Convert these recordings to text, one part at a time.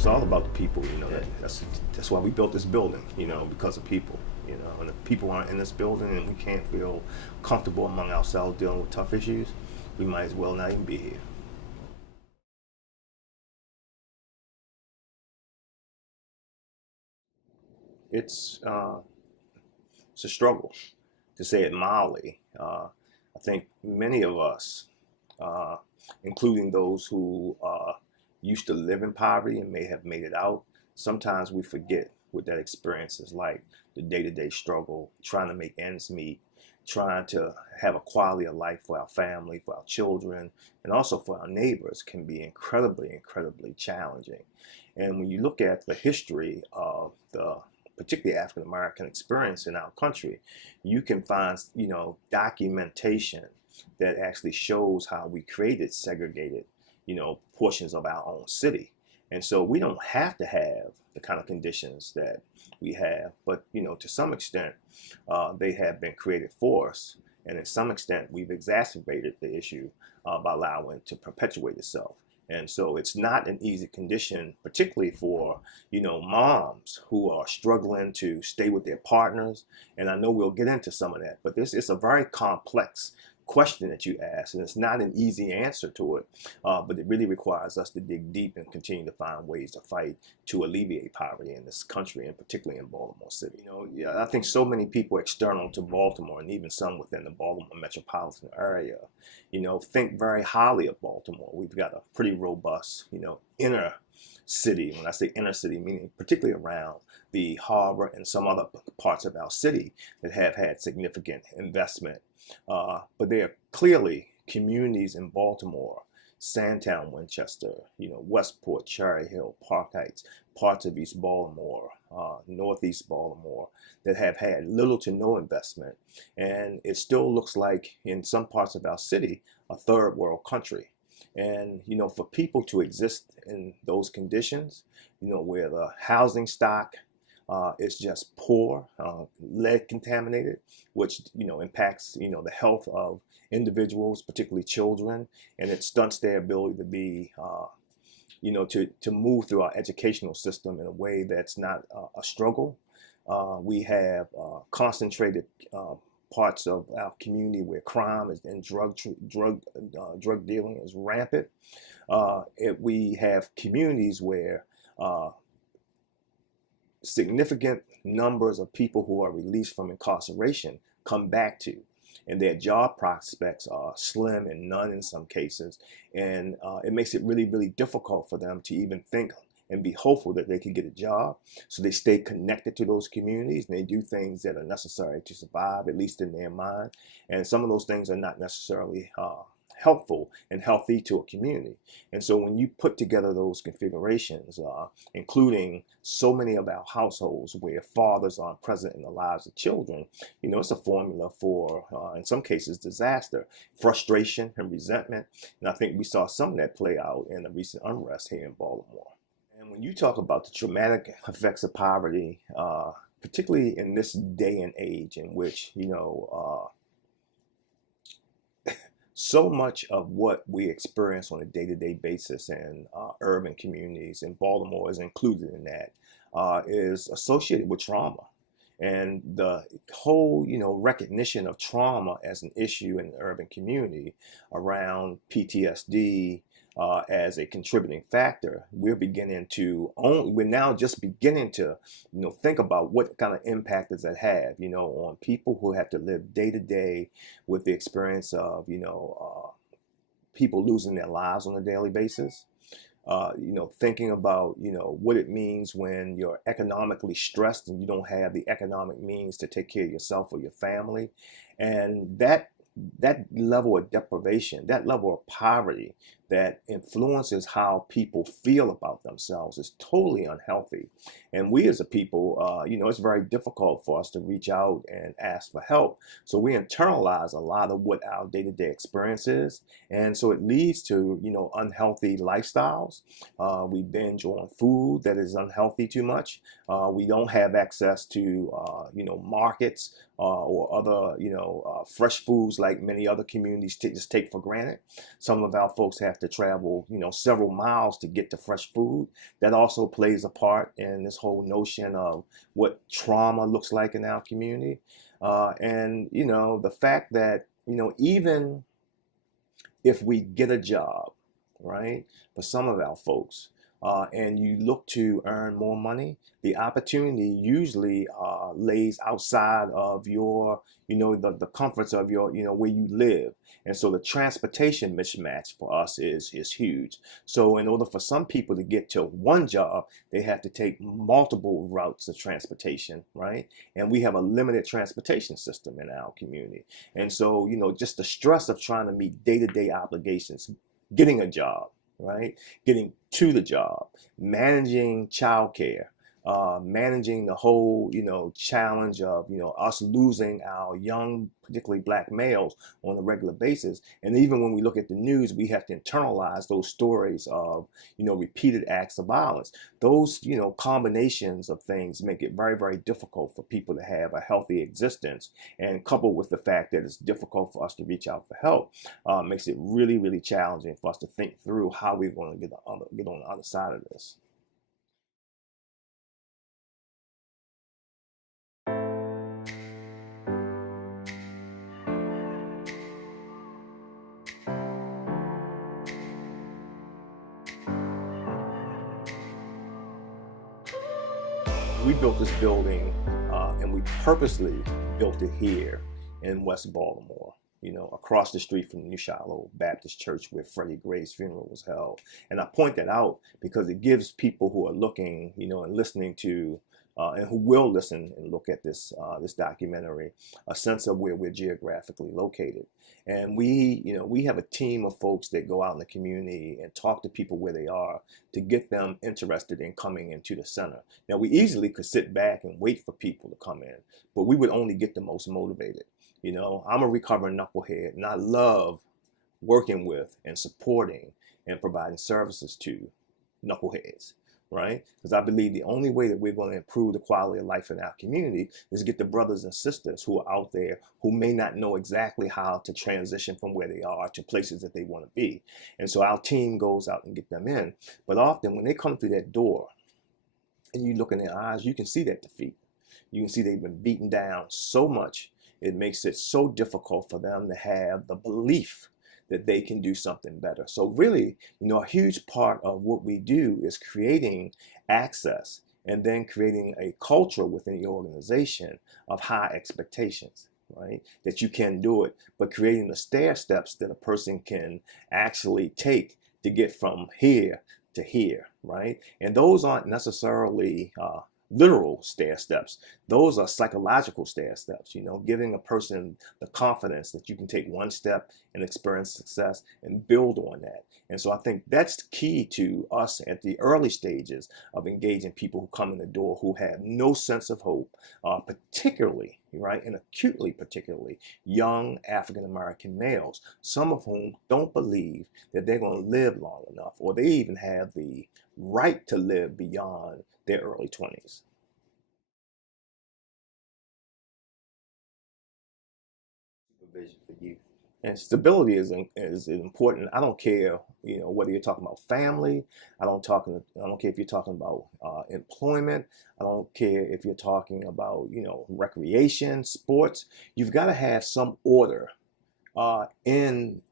it's all about the people. That's why we built this building. Because of people. And if people aren't in this building and we can't feel comfortable among ourselves dealing with tough issues, we might as well not even be here. It's it's a struggle, to say it mildly. I think many of us, uh, including those who used to live in poverty and may have made it out, sometimes we forget what that experience is like. The day-to-day struggle, trying to make ends meet, trying to have a quality of life for our family, for our children, and also for our neighbors can be incredibly, incredibly challenging. And when you look at the history of the particularly African American experience in our country, you can find, documentation that actually shows how we created segregated, portions of our own city. And so we don't have to have the kind of conditions that we have, but to some extent, they have been created for us, and in some extent, we've exacerbated the issue by allowing it to perpetuate itself. And so it's not an easy condition, particularly for, moms who are struggling to stay with their partners. And I know we'll get into some of that, but this is a very complex question that you ask, and it's not an easy answer to it, but it really requires us to dig deep and continue to find ways to fight to alleviate poverty in this country, and particularly in Baltimore City. Yeah, I think so many people external to Baltimore, and even some within the Baltimore metropolitan area, think very highly of Baltimore. We've got a pretty robust, inner city. When I say inner city, meaning particularly around the harbor and some other parts of our city that have had significant investment. But there are clearly communities in Baltimore, Sandtown, Winchester, Westport, Cherry Hill, Park Heights, parts of East Baltimore, Northeast Baltimore, that have had little to no investment. And it still looks like in some parts of our city, a third world country. And, for people to exist in those conditions, where the housing stock is just poor, lead contaminated, which impacts the health of individuals, particularly children, and it stunts their ability to be to move through our educational system in a way that's not a struggle. We have concentrated parts of our community where crime and drug dealing is rampant. We have communities where significant numbers of people who are released from incarceration come back to, and their job prospects are slim and none in some cases, and it makes it really, really difficult for them to even think and be hopeful that they can get a job. So they stay connected to those communities, and they do things that are necessary to survive, at least in their mind. And some of those things are not necessarily helpful and healthy to a community. And so when you put together those configurations, including so many of our households where fathers aren't present in the lives of children, it's a formula for, in some cases, disaster, frustration, and resentment. And I think we saw some of that play out in the recent unrest here in Baltimore. And when you talk about the traumatic effects of poverty, particularly in this day and age in which, so much of what we experience on a day-to-day basis in urban communities, and Baltimore is included in that, is associated with trauma. And the whole, recognition of trauma as an issue in the urban community around PTSD as a contributing factor, we're now just beginning to, think about what kind of impact does that have, on people who have to live day to day with the experience of, people losing their lives on a daily basis. Thinking about, what it means when you're economically stressed and you don't have the economic means to take care of yourself or your family. And that level of deprivation, that level of poverty that influences how people feel about themselves is totally unhealthy. And we as a people, it's very difficult for us to reach out and ask for help. So we internalize a lot of what our day-to-day experience is. And so it leads to, unhealthy lifestyles. We binge on food that is unhealthy too much. We don't have access to, markets or other, fresh foods like many other communities just take for granted. Some of our folks have to travel, several miles to get to fresh food. That also plays a part in this whole notion of what trauma looks like in our community. And the fact that, even if we get a job, right, for some of our folks, and you look to earn more money, the opportunity usually lays outside of your, the comforts of your, where you live. And so the transportation mismatch for us is huge. So in order for some people to get to one job, they have to take multiple routes of transportation, right? And we have a limited transportation system in our community. And so, just the stress of trying to meet day-to-day obligations, getting a job, right? Getting to the job, managing childcare, managing the whole, challenge of, us losing our young, particularly black males on a regular basis. And even when we look at the news, we have to internalize those stories of, repeated acts of violence. Those, combinations of things make it very, very difficult for people to have a healthy existence. And coupled with the fact that it's difficult for us to reach out for help, makes it really, really challenging for us to think through how we're going to get on the other side of this. We built this building, and we purposely built it here in West Baltimore, across the street from New Shiloh Baptist Church where Freddie Gray's funeral was held. And I point that out because it gives people who are looking, and listening to, and who will listen and look at this documentary, a sense of where we're geographically located. And we have a team of folks that go out in the community and talk to people where they are to get them interested in coming into the center. Now, we easily could sit back and wait for people to come in, but we would only get the most motivated. I'm a recovering knucklehead, and I love working with and supporting and providing services to knuckleheads, right? Because I believe the only way that we're going to improve the quality of life in our community is get the brothers and sisters who are out there who may not know exactly how to transition from where they are to places that they want to be. And so our team goes out and get them in. But often when they come through that door and you look in their eyes, you can see that defeat. You can see they've been beaten down so much. It makes it so difficult for them to have the belief that they can do something better. So really, a huge part of what we do is creating access and then creating a culture within the organization of high expectations, right? That you can do it, but creating the stair steps that a person can actually take to get from here to here, right? And those aren't necessarily literal stair steps. Those are psychological stair steps, giving a person the confidence that you can take one step and experience success and build on that. And so I think that's key to us at the early stages of engaging people who come in the door who have no sense of hope, particularly, right, and particularly young African-American males, some of whom don't believe that they're going to live long enough, or they even have the right to live beyond their early 20s. Supervision for youth. And stability is important. I don't care, whether you're talking about family. I don't care if you're talking about employment. I don't care if you're talking about, recreation, sports. You've got to have some order in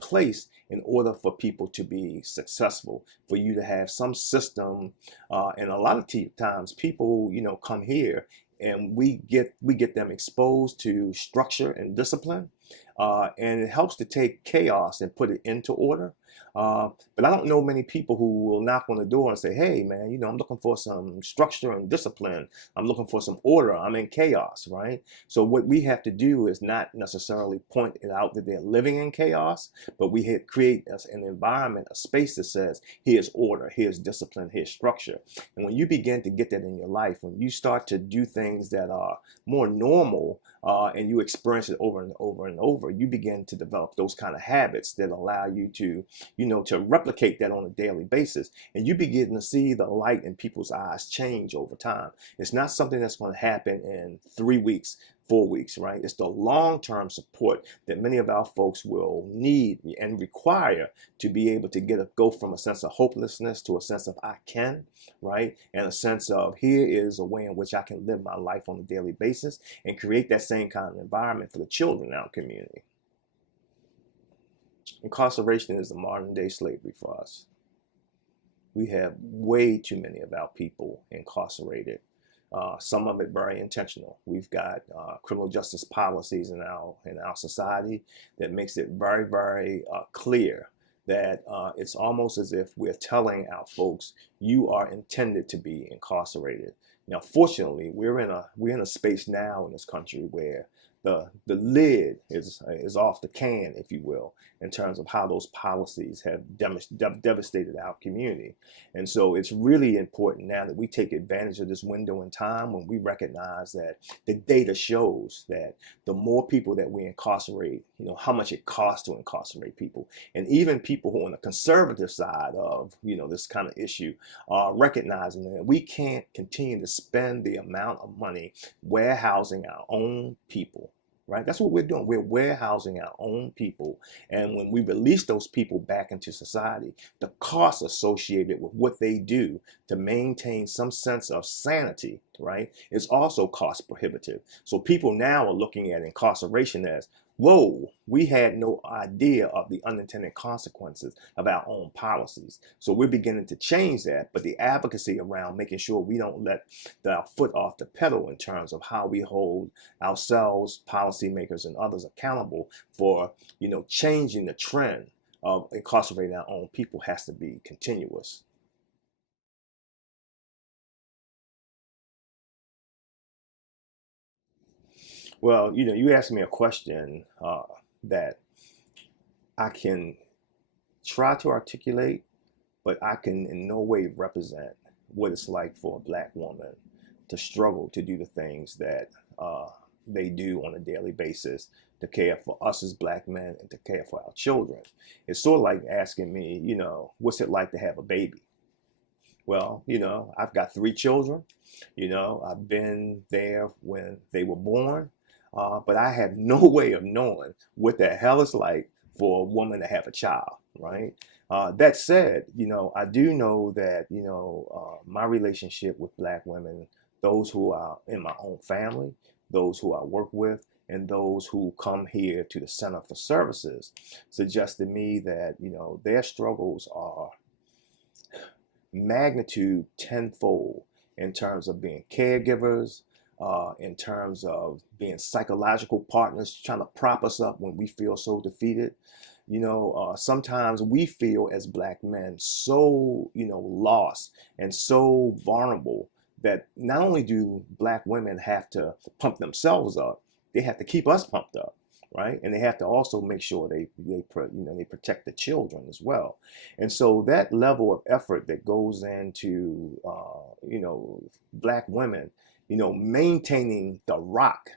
place in order for people to be successful, for you to have some system. And a lot of times people, come here and we get them exposed to structure and discipline. And it helps to take chaos and put it into order. But I don't know many people who will knock on the door and say, hey, man, I'm looking for some structure and discipline. I'm looking for some order. I'm in chaos, right? So what we have to do is not necessarily point it out that they're living in chaos, but we create an environment, a space that says, here's order, here's discipline, here's structure. And when you begin to get that in your life, when you start to do things that are more normal, and you experience it over and over and over, you begin to develop those kind of habits that allow you to, to replicate that on a daily basis. And you begin to see the light in people's eyes change over time. It's not something that's going to happen in 3 weeks, 4 weeks, right? It's the long-term support that many of our folks will need and require to be able to go from a sense of hopelessness to a sense of I can, right? And a sense of here is a way in which I can live my life on a daily basis and create that same kind of environment for the children in our community. Incarceration is the modern day slavery for us. We have way too many of our people incarcerated. Some of it very intentional. We've got criminal justice policies in our society that makes it very, very clear that it's almost as if we're telling our folks, you are intended to be incarcerated. Now, fortunately, we're in a space now in this country where the lid is off the can, if you will, in terms of how those policies have devastated our community. And so it's really important now that we take advantage of this window in time when we recognize that the data shows that the more people that we incarcerate, how much it costs to incarcerate people. And even people who are on the conservative side of, this kind of issue are recognizing that we can't continue to spend the amount of money warehousing our own people. Right? That's what we're doing. We're warehousing our own people. And when we release those people back into society, the costs associated with what they do to maintain some sense of sanity, right, is also cost prohibitive. So people now are looking at incarceration as, whoa, we had no idea of the unintended consequences of our own policies. So we're beginning to change that, but the advocacy around making sure we don't let our foot off the pedal in terms of how we hold ourselves, policymakers, and others accountable for, changing the trend of incarcerating our own people has to be continuous. Well, you asked me a question that I can try to articulate, but I can in no way represent what it's like for a Black woman to struggle to do the things that they do on a daily basis, to care for us as Black men and to care for our children. It's sort of like asking me, what's it like to have a baby? Well, I've got 3 children. I've been there when they were born. But I have no way of knowing what the hell it's like for a woman to have a child, right? That said, I do know that, my relationship with Black women, those who are in my own family, those who I work with, and those who come here to the Center for Services, suggest to me that, their struggles are magnitude tenfold in terms of being caregivers, in terms of being psychological partners, trying to prop us up when we feel so defeated. Sometimes we feel as Black men so, lost and so vulnerable that not only do Black women have to pump themselves up, they have to keep us pumped up, right? And they have to also make sure they protect the children as well. And so that level of effort that goes into, Black women, maintaining the rock.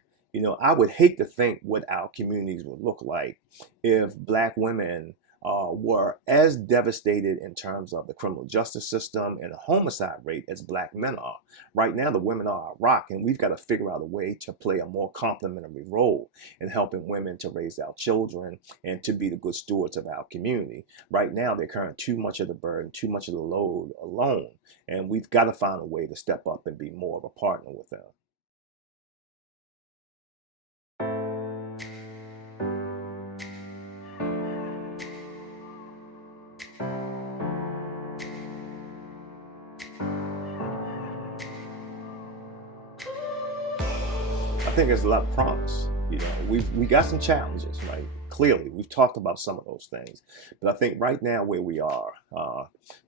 I would hate to think what our communities would look like if Black women were as devastated in terms of the criminal justice system and the homicide rate as Black men are. Right now, the women are our rock, and we've got to figure out a way to play a more complementary role in helping women to raise our children and to be the good stewards of our community. Right now, they're carrying too much of the burden, too much of the load alone, and we've got to find a way to step up and be more of a partner with them. I think there's a lot of promise. We got some challenges, right? Clearly, we've talked about some of those things, but I think right now where we are,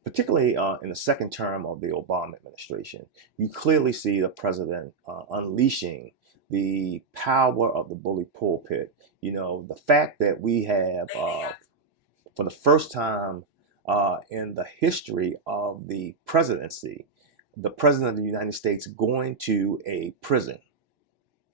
particularly in the second term of the Obama administration, you clearly see the president unleashing the power of the bully pulpit. The fact that we have, for the first time in the history of the presidency, the president of the United States going to a prison,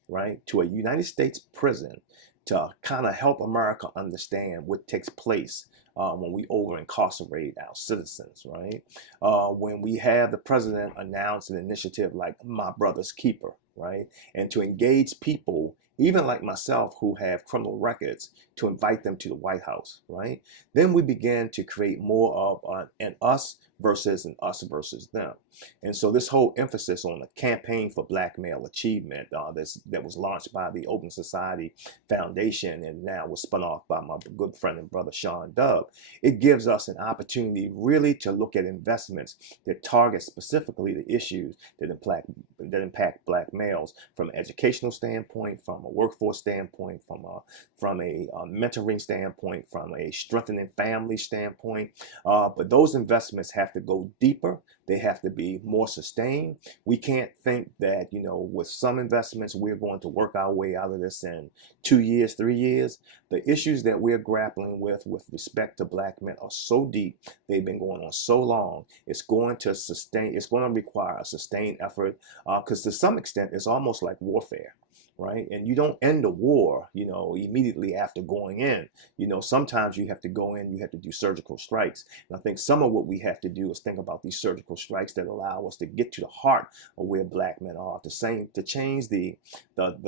right, to a United States prison to kind of help America understand what takes place when we over incarcerate our citizens, right? When we have the president announce an initiative like My Brother's Keeper, right? And to engage people, even like myself, who have criminal records, to invite them to the White House, right? Then we begin to create more of an us versus an us versus them. And so this whole emphasis on the campaign for black male achievement that was launched by the Open Society Foundation and now was spun off by my good friend and brother Sean Dub, it gives us an opportunity really to look at investments that target specifically the issues that impact black males from an educational standpoint, from a workforce standpoint, from a mentoring standpoint, from a strengthening family standpoint. But those investments have to go deeper. They have to be more sustained. We can't think that, with some investments, we're going to work our way out of this in 2 years, 3 years. The issues that we're grappling with respect to black men are so deep. They've been going on so long. It's going to require a sustained effort, because to some extent, it's almost like warfare. Right? And you don't end a war, immediately after going in. Sometimes you have to go in, you have to do surgical strikes. And I think some of what we have to do is think about these surgical strikes that allow us to get to the heart of where black men are, to change the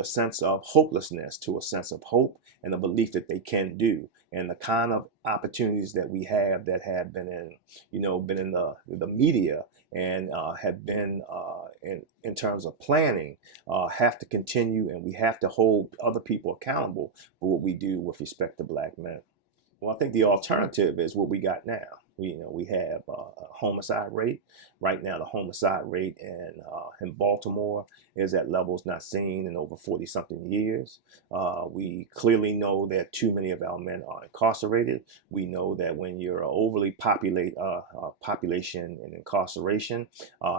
sense of hopelessness to a sense of hope and a belief that they can do. And the kind of opportunities that we have that have been in, been in the media and have been in terms of planning, have to continue, and we have to hold other people accountable for what we do with respect to black men. Well, I think the alternative is what we got now. We have a homicide rate. Right now, the homicide rate in Baltimore is at levels not seen in over 40-something years. We clearly know that too many of our men are incarcerated. We know that when you're an overly population in incarceration,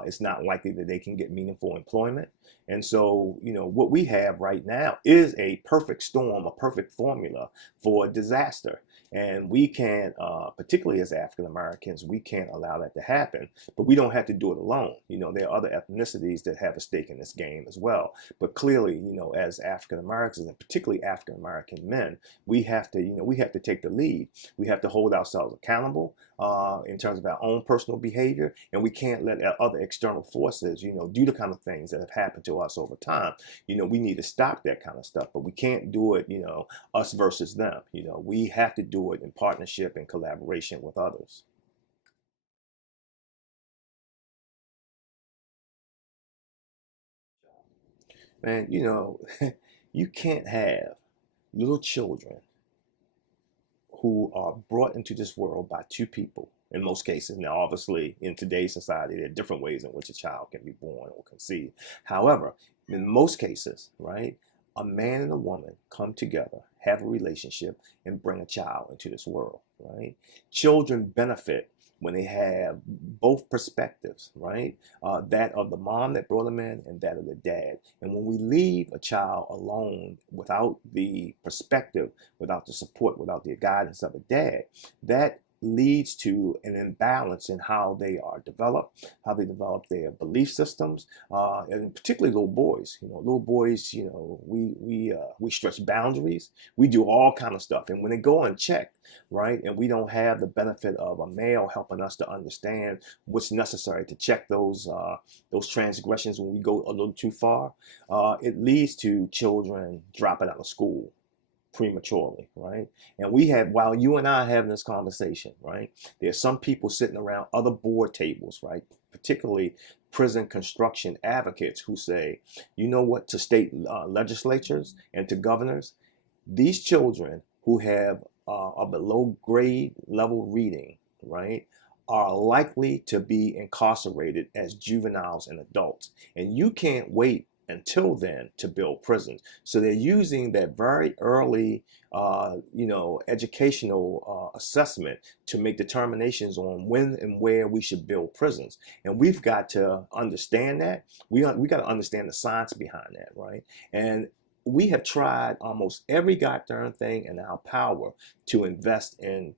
it's not likely that they can get meaningful employment. And so, what we have right now is a perfect storm, a perfect formula for disaster. And we can't, particularly as African Americans, we can't allow that to happen. But we don't have to do it alone. There are other ethnicities that have a stake in this game as well. But clearly, as African Americans, and particularly African American men, we have to take the lead. We have to hold ourselves accountable in terms of our own personal behavior, and we can't let other external forces, do the kind of things that have happened to us over time. We need to stop that kind of stuff, but we can't do it, us versus them. We have to do it in partnership and collaboration with others. Man, you can't have little children who are brought into this world by two people in most cases. Now, obviously, in today's society, there are different ways in which a child can be born or conceived. However, in most cases, right, a man and a woman come together, have a relationship, and bring a child into this world, right? Children benefit when they have both perspectives, right? That of the mom that brought them in and that of the dad. And when we leave a child alone without the perspective, without the support, without the guidance of a dad, that leads to an imbalance in how they are developed, how they develop their belief systems, and particularly little boys. Little boys, we stretch boundaries, we do all kind of stuff, and when they go unchecked, right, and we don't have the benefit of a male helping us to understand what's necessary to check those transgressions when we go a little too far, it leads to children dropping out of school prematurely, right? And while you and I are having this conversation, right, there's some people sitting around other board tables, right, particularly prison construction advocates who say, what, to state legislatures and to governors, these children who have a below grade level reading, right, are likely to be incarcerated as juveniles and adults. And you can't wait until then to build prisons. So they're using that very early, educational assessment to make determinations on when and where we should build prisons. And we've got to understand that. We got to understand the science behind that, right? And we have tried almost every goddamn thing in our power to invest in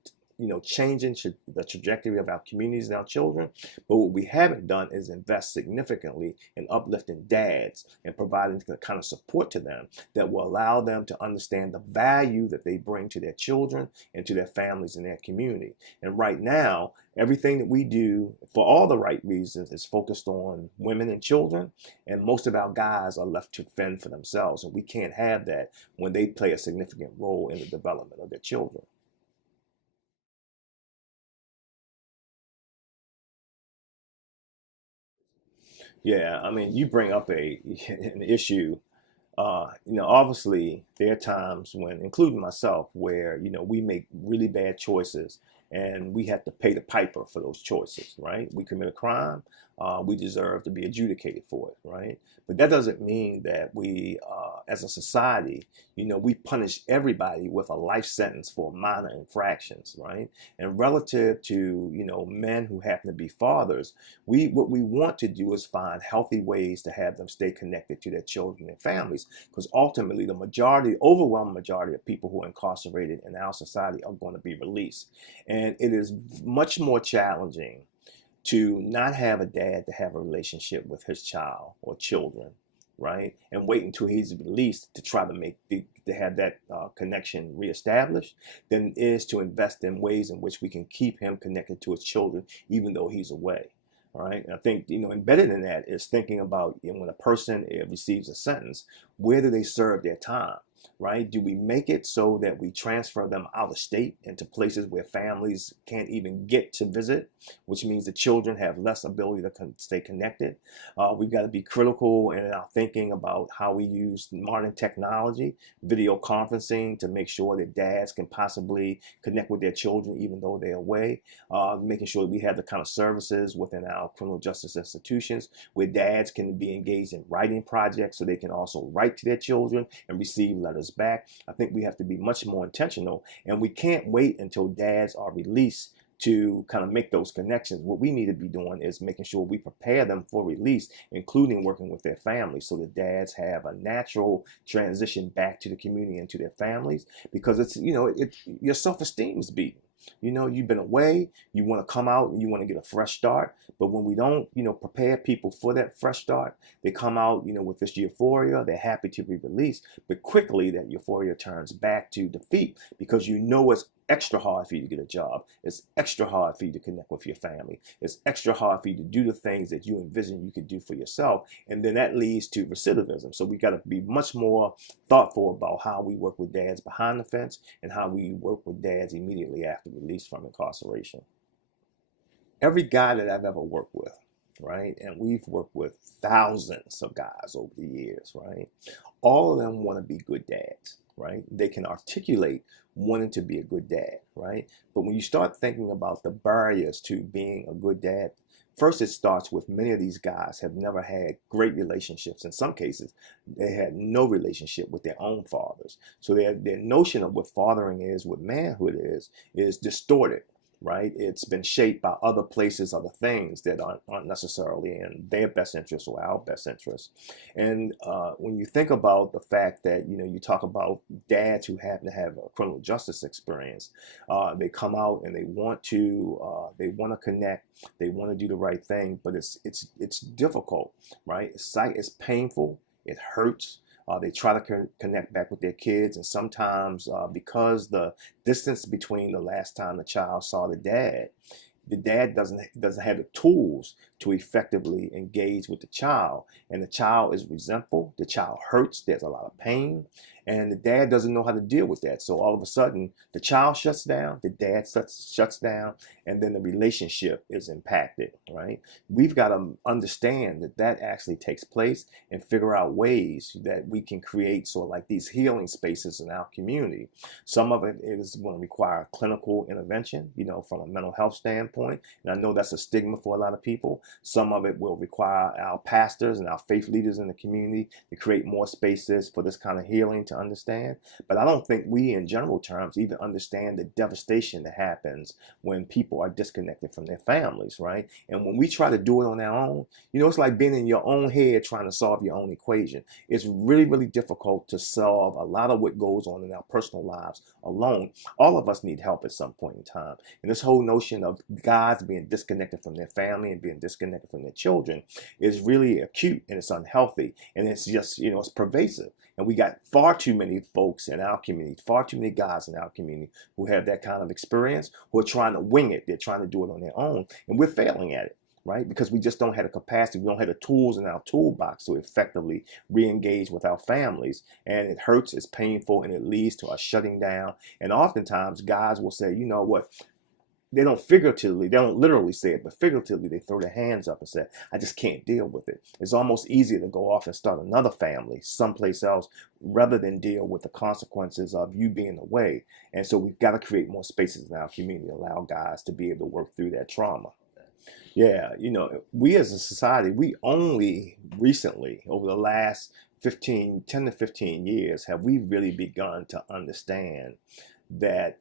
changing the trajectory of our communities and our children. But what we haven't done is invest significantly in uplifting dads and providing the kind of support to them that will allow them to understand the value that they bring to their children and to their families and their community. And right now, everything that we do for all the right reasons is focused on women and children, and most of our guys are left to fend for themselves, and we can't have that when they play a significant role in the development of their children. Yeah, I mean, you bring up an issue. Obviously, there are times when, including myself, where we make really bad choices, and we have to pay the piper for those choices, right? We commit a crime, we deserve to be adjudicated for it, right? But that doesn't mean that we, as a society, we punish everybody with a life sentence for minor infractions, right? And relative to, men who happen to be fathers, what we want to do is find healthy ways to have them stay connected to their children and families, because ultimately overwhelming majority of people who are incarcerated in our society are going to be released. And it is much more challenging to not have a dad to have a relationship with his child or children, right? And wait until he's released to try to have that connection reestablished, than it is to invest in ways in which we can keep him connected to his children even though he's away. Right. And I think, embedded in that is thinking about, when a person receives a sentence, where do they serve their time? Right? Do we make it so that we transfer them out of state into places where families can't even get to visit, which means the children have less ability to stay connected? We've got to be critical in our thinking about how we use modern technology, video conferencing, to make sure that dads can possibly connect with their children even though they're away. Making sure that we have the kind of services within our criminal justice institutions where dads can be engaged in writing projects so they can also write to their children and receive letters back. I think we have to be much more intentional, and we can't wait until dads are released to kind of make those connections. What we need to be doing is making sure we prepare them for release, including working with their families, so that dads have a natural transition back to the community and to their families, because your self-esteem is beaten. You've been away, you want to come out and you want to get a fresh start. But when we don't, prepare people for that fresh start, they come out, with this euphoria, they're happy to be released. But quickly that euphoria turns back to defeat, because it's extra hard for you to get a job. It's extra hard for you to connect with your family. It's extra hard for you to do the things that you envision you could do for yourself. And then that leads to recidivism. So we got to be much more thoughtful about how we work with dads behind the fence and how we work with dads immediately after release from incarceration. Every guy that I've ever worked with, right? And we've worked with thousands of guys over the years, right? All of them want to be good dads, right? They can articulate wanting to be a good dad, right? But when you start thinking about the barriers to being a good dad, first it starts with many of these guys have never had great relationships. In some cases, they had no relationship with their own fathers. So their notion of what fathering is, what manhood is distorted. Right? It's been shaped by other places, other things that aren't necessarily in their best interest or our best interest. And when you think about the fact that, you talk about dads who happen to have a criminal justice experience, they come out and they want to connect, they want to do the right thing, but it's difficult, right? It's painful, it hurts. They try to connect back with their kids, and sometimes because the distance between the last time the child saw the dad doesn't have the tools to effectively engage with the child, and the child is resentful, the child hurts, there's a lot of pain, and the dad doesn't know how to deal with that. So all of a sudden the child shuts down, the dad shuts down, and then the relationship is impacted, right? We've got to understand that actually takes place and figure out ways that we can create sort of like these healing spaces in our community. Some of it is going to require clinical intervention, from a mental health standpoint. And I know that's a stigma for a lot of people. Some of it will require our pastors and our faith leaders in the community to create more spaces for this kind of healing, to to understand, but I don't think we in general terms even understand the devastation that happens when people are disconnected from their families, right? And when we try to do it on our own, it's like being in your own head trying to solve your own equation. It's really, really difficult to solve a lot of what goes on in our personal lives alone. All of us need help at some point in time. And this whole notion of guys being disconnected from their family and being disconnected from their children is really acute, and it's unhealthy, and it's just, it's pervasive. And we got far too many folks in our community, far too many guys in our community who have that kind of experience, who are trying to wing it. They're trying to do it on their own, and we're failing at it, right? Because we just don't have the capacity, we don't have the tools in our toolbox to effectively re-engage with our families. And it hurts, it's painful, and it leads to us shutting down. And oftentimes guys will say, you know what, they don't literally say it, but figuratively they throw their hands up and say, I just can't deal with it. It's almost easier to go off and start another family someplace else rather than deal with the consequences of you being away. And so we've got to create more spaces in our community, allow guys to be able to work through that trauma. Yeah, we as a society, we only recently, over the last 10 to 15 years, have we really begun to understand that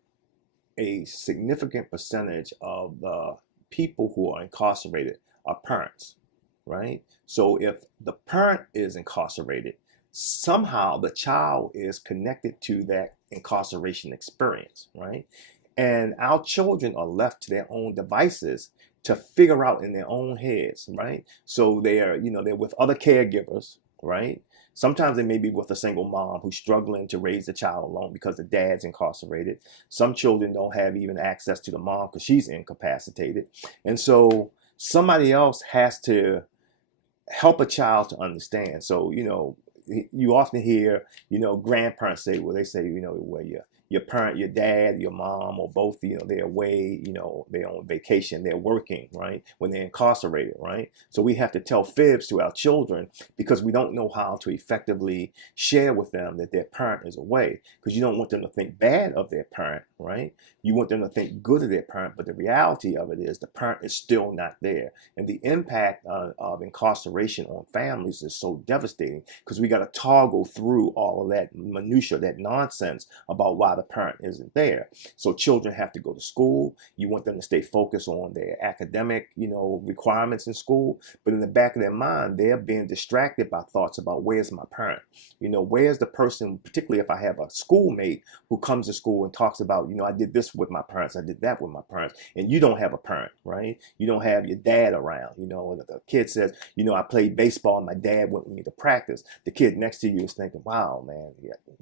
a significant percentage of the people who are incarcerated are parents, right? So if the parent is incarcerated, somehow the child is connected to that incarceration experience, right? And our children are left to their own devices to figure out in their own heads, right? So they're with other caregivers, right? Sometimes they may be with a single mom who's struggling to raise the child alone because the dad's incarcerated. Some children don't have even access to the mom because she's incapacitated. And so somebody else has to help a child to understand. So, you often hear, grandparents say, well, they say, well, your parent, your dad, your mom, or both, they're away, they're on vacation, they're working, right? When they're incarcerated, right? So we have to tell fibs to our children because we don't know how to effectively share with them that their parent is away, because you don't want them to think bad of their parent, right? You want them to think good of their parent, but the reality of it is the parent is still not there. And the impact of incarceration on families is so devastating because we got to toggle through all of that minutia, that nonsense about why the parent isn't there. So children have to go to school. You want them to stay focused on their academic, requirements in school. But in the back of their mind, they're being distracted by thoughts about where's my parent? Where's the person, particularly if I have a schoolmate who comes to school and talks about, I did this with my parents, I did that with my parents, and you don't have a parent, right? You don't have your dad around, and the kid says, I played baseball and my dad went with me to practice. The kid next to you is thinking, wow, man,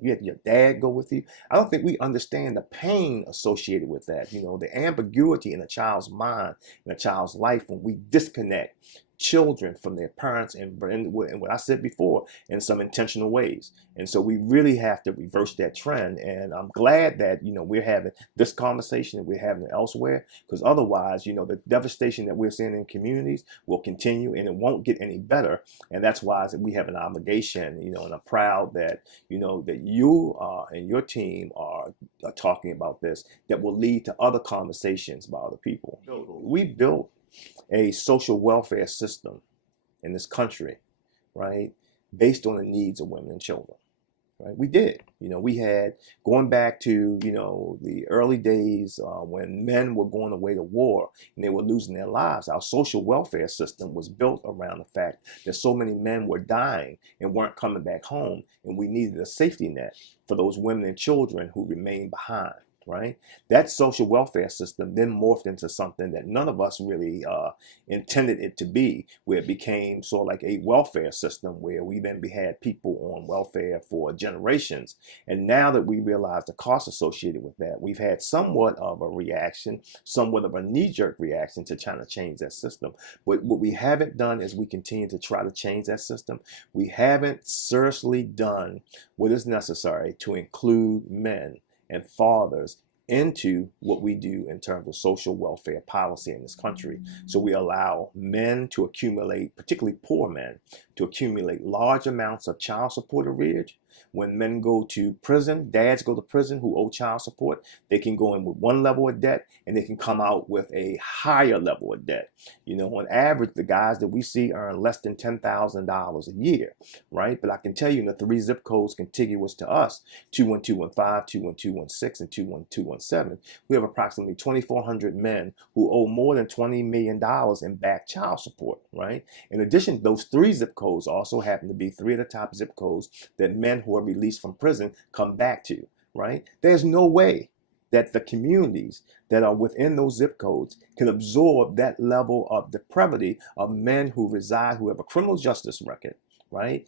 you had your dad go with you? I don't think we understand the pain associated with that, the ambiguity in a child's mind, in a child's life when we disconnect children from their parents and what I said before, in some intentional ways. And so we really have to reverse that trend. And I'm glad that, we're having this conversation and we're having it elsewhere, because otherwise, the devastation that we're seeing in communities will continue and it won't get any better. And that's why we have an obligation, and I'm proud that, that you and your team are talking about this, that will lead to other conversations by other people. We built a social welfare system in this country, right, based on the needs of women and children, right? We did. We had, going back to, the early days when men were going away to war and they were losing their lives, our social welfare system was built around the fact that so many men were dying and weren't coming back home, and we needed a safety net for those women and children who remained behind. Right? That social welfare system then morphed into something that none of us really intended it to be, where it became sort of like a welfare system where we then had people on welfare for generations. And now that we realize the costs associated with that, we've had somewhat of a reaction, somewhat of a knee-jerk reaction to trying to change that system. But what we haven't done is we continue to try to change that system. We haven't seriously done what is necessary to include men and fathers into what we do in terms of social welfare policy in this country. So we allow men to accumulate, particularly poor men, to accumulate large amounts of child support arrears. When men go to prison, dads go to prison who owe child support, they can go in with one level of debt and they can come out with a higher level of debt. You know, on average, the guys that we see earn less than $10,000 a year, right? But I can tell you in the 3 zip codes contiguous to us, 21215, 21216, and 21217, we have approximately 2,400 men who owe more than $20 million in back child support, right? In addition, those 3 zip codes also happen to be 3 of the top zip codes that men who are released from prison come back to, right? There's no way that the communities that are within those zip codes can absorb that level of depravity of men who reside, who have a criminal justice record, right?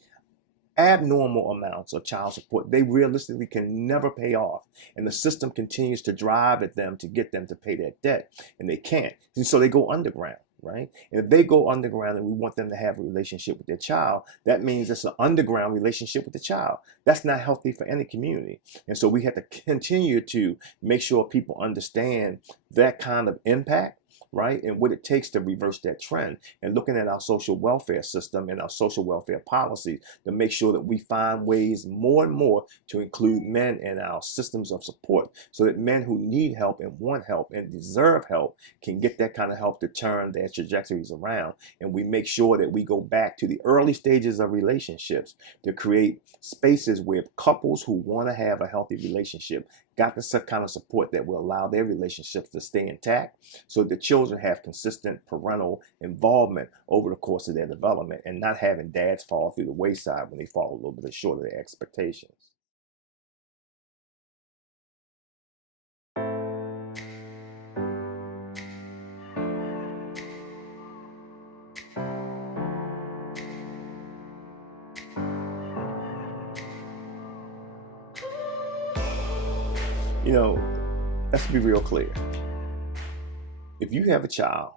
Abnormal amounts of child support they realistically can never pay off, and the system continues to drive at them to get them to pay that debt, and they can't, and so they go underground, right? And if they go underground and we want them to have a relationship with their child, that means it's an underground relationship with the child. That's not healthy for any community. And so we have to continue to make sure people understand that kind of impact, right? And what it takes to reverse that trend, and looking at our social welfare system and our social welfare policies to make sure that we find ways more and more to include men in our systems of support, so that men who need help and want help and deserve help can get that kind of help to turn their trajectories around. And we make sure that we go back to the early stages of relationships to create spaces where couples who want to have a healthy relationship got the kind of support that will allow their relationships to stay intact, so the children have consistent parental involvement over the course of their development, and not having dads fall through the wayside when they fall a little bit short of their expectations. You know, let's be real clear. If you have a child,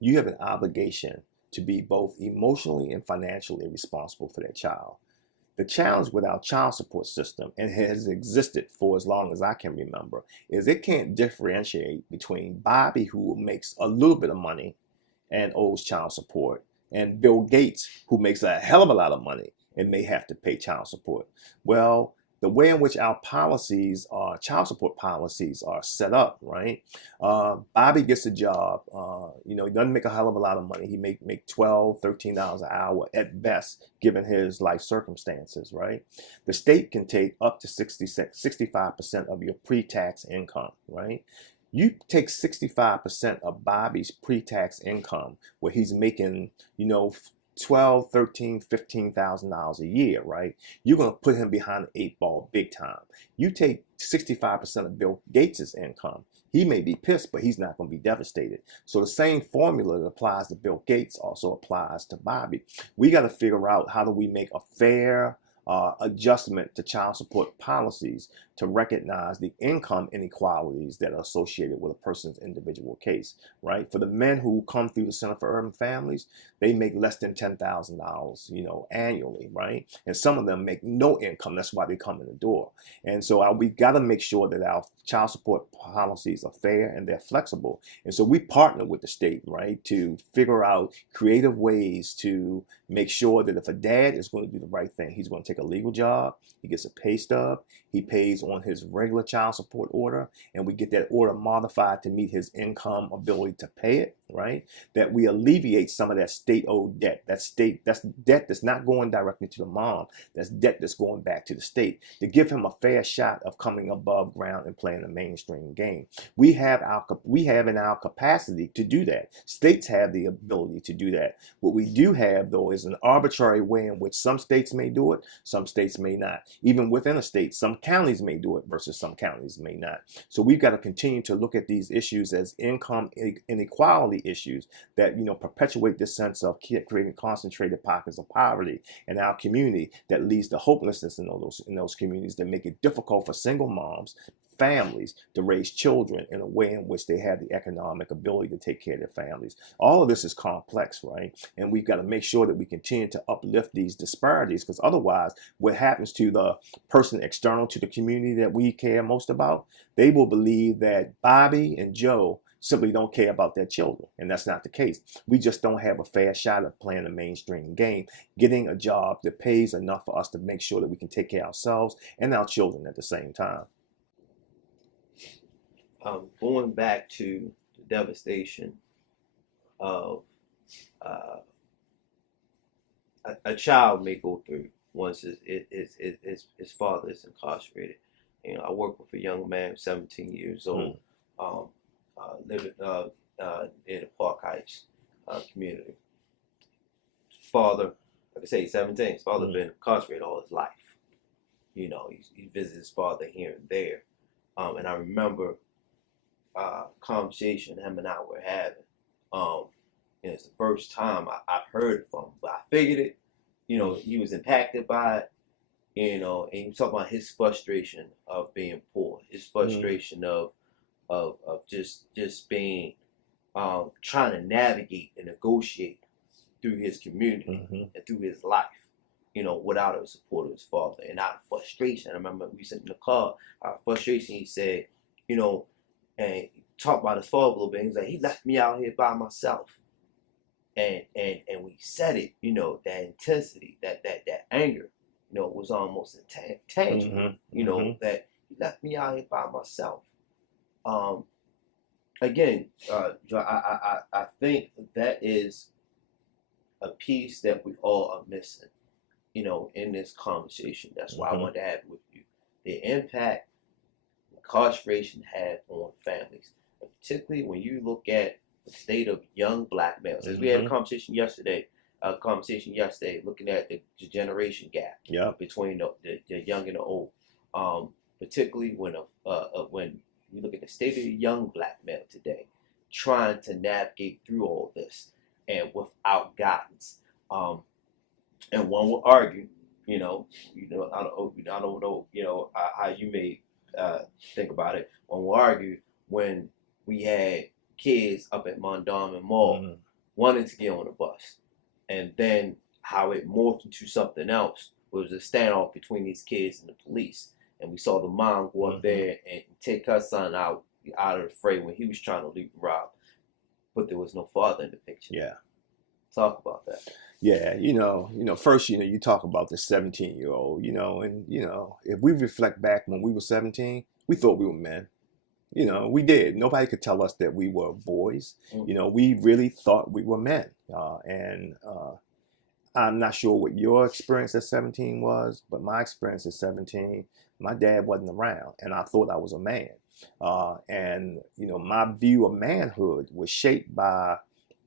you have an obligation to be both emotionally and financially responsible for that child. The challenge with our child support system, and has existed for as long as I can remember, is it can't differentiate between Bobby, who makes a little bit of money and owes child support, and Bill Gates, who makes a hell of a lot of money and may have to pay child support. Well, the way in which our policies, child support policies, are set up, right? Bobby gets a job. He doesn't make a hell of a lot of money. He make $12, $13 an hour at best, given his life circumstances, right? The state can take up to 65% of your pre-tax income, right? You take 65% of Bobby's pre-tax income, where he's making, $12, $13, $15,000 a year, right? You're going to put him behind the 8 ball big time. You take 65% of Bill Gates's income. He may be pissed, but he's not going to be devastated. So the same formula that applies to Bill Gates also applies to Bobby. We got to figure out, how do we make a fair adjustment to child support policies to recognize the income inequalities that are associated with a person's individual case, right? For the men who come through the Center for Urban Families, they make less than $10,000, annually, right? And some of them make no income. That's why they come in the door. And so we got to make sure that our child support policies are fair and they're flexible. And so we partner with the state, right, to figure out creative ways to make sure that if a dad is going to do the right thing, he's going to take a legal job, he gets a pay stub, he pays on his regular child support order, and we get that order modified to meet his income ability to pay it, right? That we alleviate some of that state-owed debt. That's debt that's not going directly to the mom. That's debt that's going back to the state, to give him a fair shot of coming above ground and playing a mainstream game. We have in our capacity to do that. States have the ability to do that. What we do have, though, is an arbitrary way in which some states may do it, some states may not. Even within a state, some counties may do it versus some counties may not. So we've got to continue to look at these issues as income inequality issues that perpetuate this sense of creating concentrated pockets of poverty in our community that leads to hopelessness in those communities, that make it difficult for single moms, families to raise children in a way in which they have the economic ability to take care of their families. All of this is complex, right? And we've got to make sure that we continue to uplift these disparities, because otherwise what happens to the person external to the community that we care most about, they will believe that Bobby and Joe simply don't care about their children. And that's not the case. We just don't have a fair shot at playing the mainstream game, getting a job that pays enough for us to make sure that we can take care of ourselves and our children at the same time. Going back to the devastation of a child may go through once his father is incarcerated. You know, I work with a young man, 17 years old, living in the Park Heights community. Father, like I say, 17. His father been incarcerated all his life. You know, he visits his father here and there. And I remember conversation him and I were having. And it's the first time I've heard from him, but I figured it. You know, he was impacted by it. You know, and he was talking about his frustration of being poor, his frustration of just being trying to navigate and negotiate through his community and through his life, you know, without the support of his father. And out of frustration, I remember we sat in the car, out of frustration, he said, you know, and he talked about his father a little bit. He's like, he left me out here by myself. And when he said it, you know, that intensity, that anger, you know, was almost tangible. You know, that he left me out here by myself. Again, I think that is a piece that we all are missing, you know, in this conversation. That's why I wanted to have it with you. The impact incarceration had on families, and particularly when you look at the state of young black males. As we had a conversation yesterday, looking at the generation gap between the young and the old, particularly when you look at the state of the young black male today, trying to navigate through all this and without guidance. And one will argue, I don't know, how you may think about it. One will argue when we had kids up at Mondawmin Mall wanting to get on the bus, and then how it morphed into something else was a standoff between these kids and the police. And we saw the mom go up there and take her son out of the fray when he was trying to leave and rob. But there was no father in the picture. Yeah. Talk about that. Yeah, first, you talk about the 17-year-old, and, if we reflect back when we were 17, we thought we were men. We did. Nobody could tell us that we were boys. We really thought we were men. And I'm not sure what your experience at 17 was, but my experience at 17, my dad wasn't around, and I thought I was a man. And my view of manhood was shaped by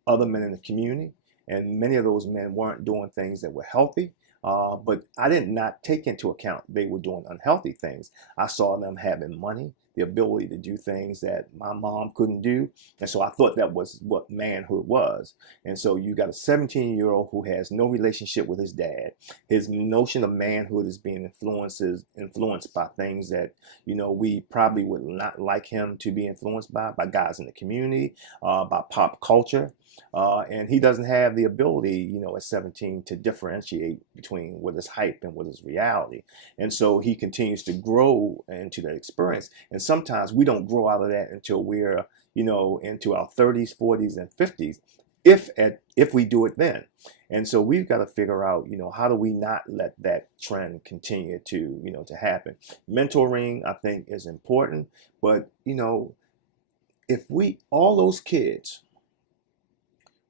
other men in the community, and many of those men weren't doing things that were healthy. But I did not take into account they were doing unhealthy things. I saw them having money, the ability to do things that my mom couldn't do. And so I thought that was what manhood was. And so you got a 17-year-old who has no relationship with his dad. His notion of manhood is being influenced by things that, we probably would not like him to be influenced by guys in the community, by pop culture. And he doesn't have the ability, at 17 to differentiate between what is hype and what is reality. And so he continues to grow into that experience. And sometimes we don't grow out of that until we're, into our 30s, 40s, and 50s, if we do it then. And so we've got to figure out, how do we not let that trend continue to, to happen? Mentoring, I think, is important. But, if all those kids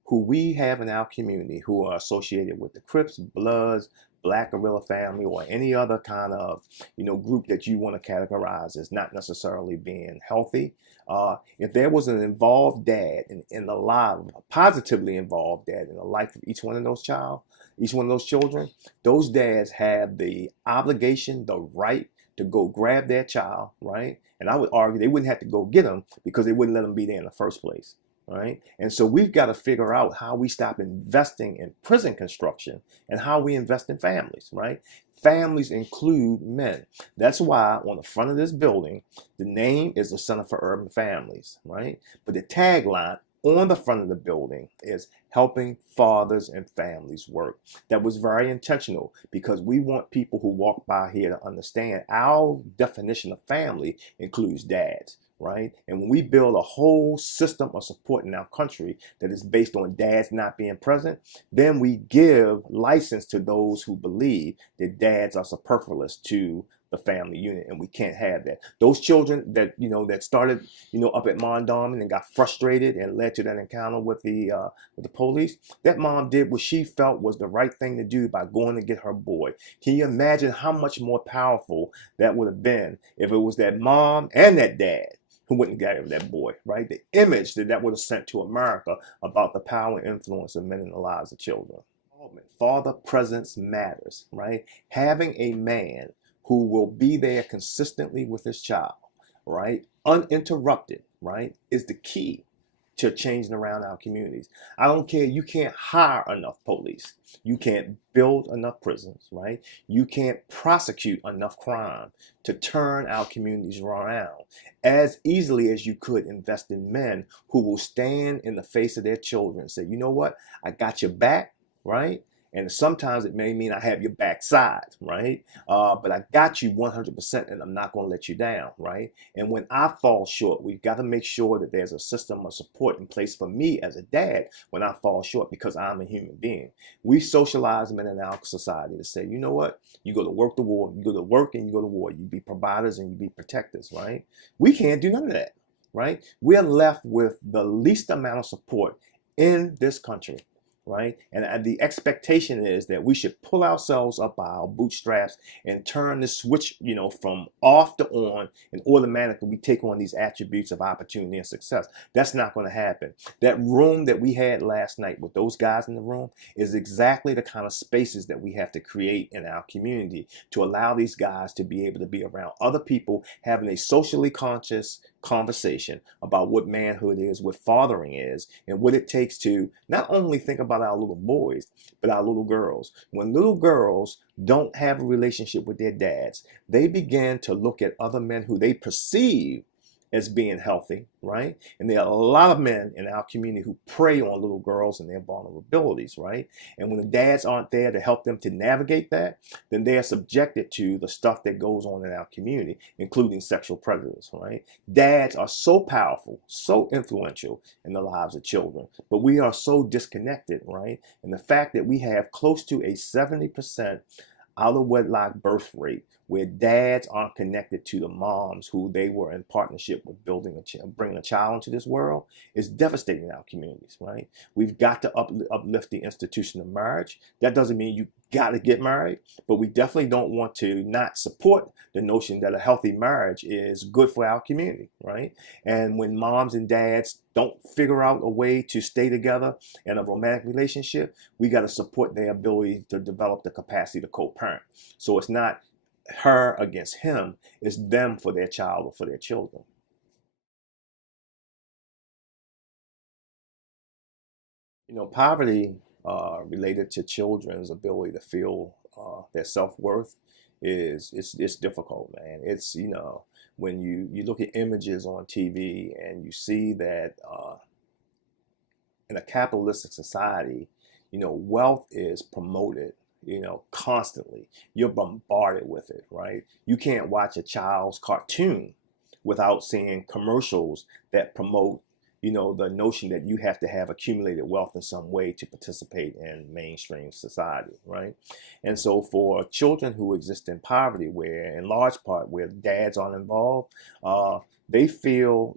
who we have in our community who are associated with the Crips, Bloods, Black Guerrilla family, or any other kind of, group that you want to categorize as not necessarily being healthy. If there was an involved dad in the life, a positively involved dad in the life of each one of those children, those dads have the obligation, the right to go grab their child, right? And I would argue they wouldn't have to go get them because they wouldn't let them be there in the first place. right? And so we've got to figure out how we stop investing in prison construction and how we invest in families, right? Families include men. That's why on the front of this building, the name is the Center for Urban Families, right? But the tagline on the front of the building is helping fathers and families work. That was very intentional because we want people who walk by here to understand our definition of family includes dads, right? And when we build a whole system of support in our country that is based on dads not being present, then we give license to those who believe that dads are superfluous to the family unit, and we can't have that. Those children that that started up at Mondawmin and got frustrated and led to that encounter with the police, that mom did what she felt was the right thing to do by going to get her boy. Can you imagine how much more powerful that would have been if it was that mom and that dad who went and got that boy, right? The image that would have sent to America about the power and influence of men in the lives of children. Father presence matters, right? Having a man who will be there consistently with his child, right? Uninterrupted, right? Is the key to changing around our communities. I don't care. You can't hire enough police. You can't build enough prisons, right? You can't prosecute enough crime to turn our communities around as easily as you could invest in men who will stand in the face of their children and say, you know what? I got your back, right? And sometimes it may mean I have your backside, right? But I got you 100% and I'm not going to let you down, right? And when I fall short, we've got to make sure that there's a system of support in place for me as a dad when I fall short because I'm a human being. We socialize men in our society to say, you know what? You go to work to war, you go to work and you go to war. You be providers and you be protectors, right? We can't do none of that, right? We're left with the least amount of support in this country, right? And the expectation is that we should pull ourselves up by our bootstraps and turn the switch, from off to on, and automatically we take on these attributes of opportunity and success. That's not going to happen. That room that we had last night with those guys in the room is exactly the kind of spaces that we have to create in our community to allow these guys to be able to be around other people having a socially conscious conversation about what manhood is, what fathering is, and what it takes to not only think about our little boys, but our little girls. When little girls don't have a relationship with their dads, they begin to look at other men who they perceive as being healthy, right? And there are a lot of men in our community who prey on little girls and their vulnerabilities, right? And when the dads aren't there to help them to navigate that, then they are subjected to the stuff that goes on in our community, including sexual predators, right? Dads are so powerful, so influential in the lives of children, but we are so disconnected, right? And the fact that we have close to a 70% out of wedlock birth rate, where dads aren't connected to the moms who they were in partnership with bringing a child into this world, is devastating in our communities, right? We've got to uplift the institution of marriage. That doesn't mean you got to get married, but we definitely don't want to not support the notion that a healthy marriage is good for our community, right? And when moms and dads don't figure out a way to stay together in a romantic relationship, we got to support their ability to develop the capacity to co-parent. So it's not her against him, it's them for their child or for their children. Poverty related to children's ability to feel their self-worth it's difficult, man. It's when you look at images on TV and you see that in a capitalistic society, wealth is promoted, constantly. You're bombarded with it, right? You can't watch a child's cartoon without seeing commercials that promote, the notion that you have to have accumulated wealth in some way to participate in mainstream society, right? And so for children who exist in poverty, where in large part where dads aren't involved, they feel,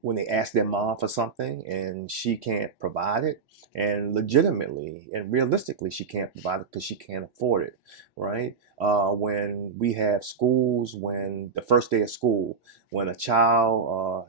when they ask their mom for something and she can't provide it, and legitimately and realistically she can't provide it because she can't afford it, right? When we have schools, when the first day of school, when a child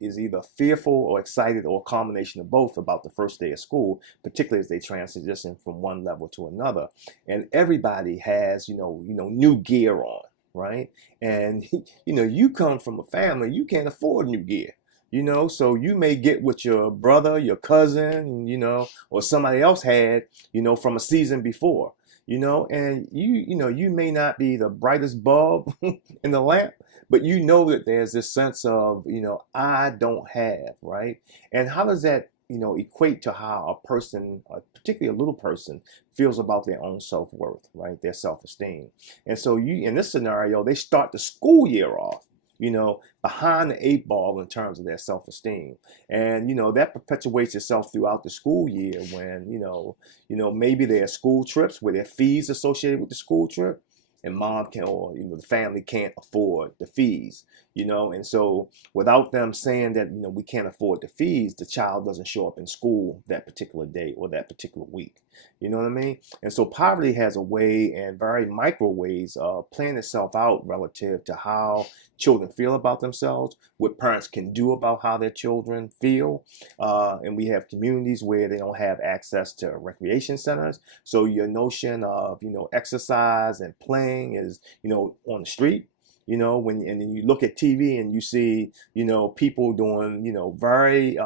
is either fearful or excited or a combination of both about the first day of school, particularly as they transition from one level to another, and everybody has new gear on, right? And you come from a family, you can't afford new gear. You know, so you may get what your brother, your cousin, you know, or somebody else had, you know, from a season before, you know, and you know, you may not be the brightest bulb in the lamp, but you know that there's this sense of, you know, I don't have, right? And how does that, you know, equate to how a person, particularly a little person, feels about their own self-worth, right? Their self-esteem. And so you, in this scenario, they start the school year off, you know, behind the eight ball in terms of their self-esteem. And, you know, that perpetuates itself throughout the school year when, you know, maybe there are school trips where there are fees associated with the school trip and mom can, or, you know, the family can't afford the fees, you know, and so without them saying that, you know, we can't afford the fees, the child doesn't show up in school that particular day or that particular week. You know what I mean? And so poverty has a way, and very micro ways, of playing itself out relative to how children feel about themselves, what parents can do about how their children feel. And we have communities where they don't have access to recreation centers. So your notion of, you know, exercise and playing is, you know, on the street. You know, when and then you look at TV and you see, you know, people doing, you know, very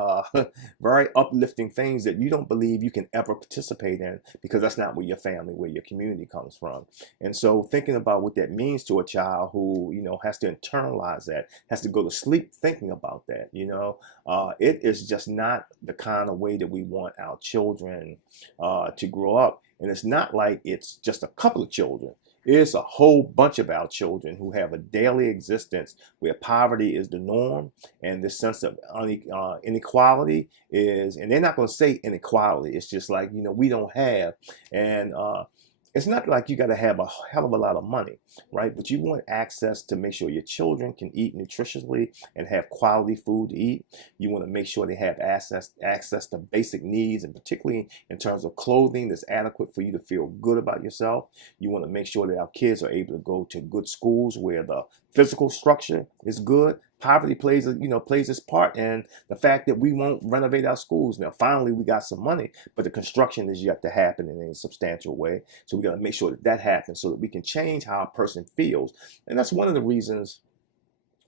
very uplifting things that you don't believe you can ever participate in, because that's not where your family, where your community comes from. And so thinking about what that means to a child who, you know, has to internalize that, has to go to sleep thinking about that, you know, it is just not the kind of way that we want our children to grow up. And it's not like it's just a couple of children. It's a whole bunch of our children who have a daily existence where poverty is the norm, and this sense of inequality is, and they're not going to say inequality. It's just like, you know, we don't have, and it's not like you got to have a hell of a lot of money, right? But you want access to make sure your children can eat nutritiously and have quality food to eat. You want to make sure they have access to basic needs, and particularly in terms of clothing that's adequate for you to feel good about yourself. You want to make sure that our kids are able to go to good schools where the physical structure is good. Poverty plays its part in the fact that we won't renovate our schools. Now, finally, we got some money, but the construction is yet to happen in a substantial way. So we got to make sure that that happens so that we can change how a person feels. And that's one of the reasons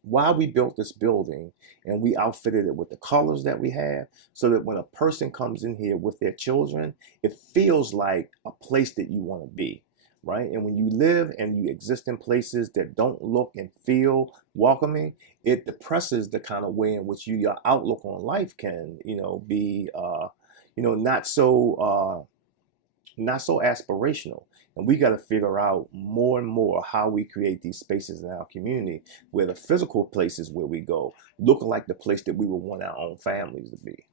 why we built this building, and we outfitted it with the colors that we have, so that when a person comes in here with their children, it feels like a place that you want to be. Right? And when you live and you exist in places that don't look and feel welcoming, it depresses the kind of way in which your outlook on life can, you know, be, you know, not so aspirational. And we got to figure out more and more how we create these spaces in our community where the physical places where we go look like the place that we would want our own families to be.